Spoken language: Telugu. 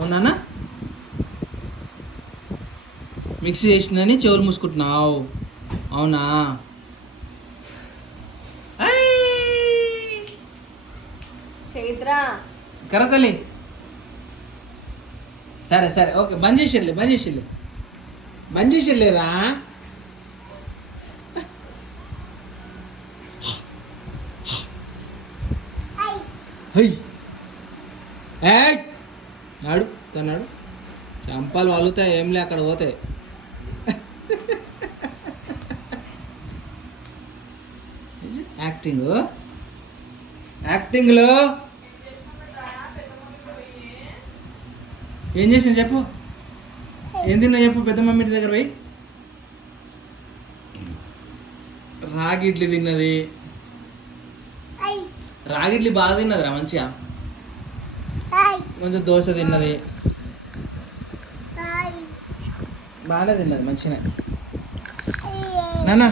అవునా? మిక్సీ చేసిందని చెవులు మూసుకుంటున్నావు. అవునా? చైత్ర కరతలి. సరే సరే ఓకే, బంద్ చేసేళ్ళేరా. నాడు తన్నాడు చంపాలు వలుగుతాయి, ఏంలే అక్కడ పోతాయి. యాక్టింగ్లో ఏం చేసిన చెప్పు, ఏం తిన్నా చెప్పు. పెద్ద మమ్మీ దగ్గర పోయి రాగి ఇడ్లీ తిన్నది. రాగి ఇడ్లీ బాగా తిన్నదిరా మంచిగా. కొంచెం దోశ తిన్నది, బాగానే తిన్నది మంచిగానే. నాన్న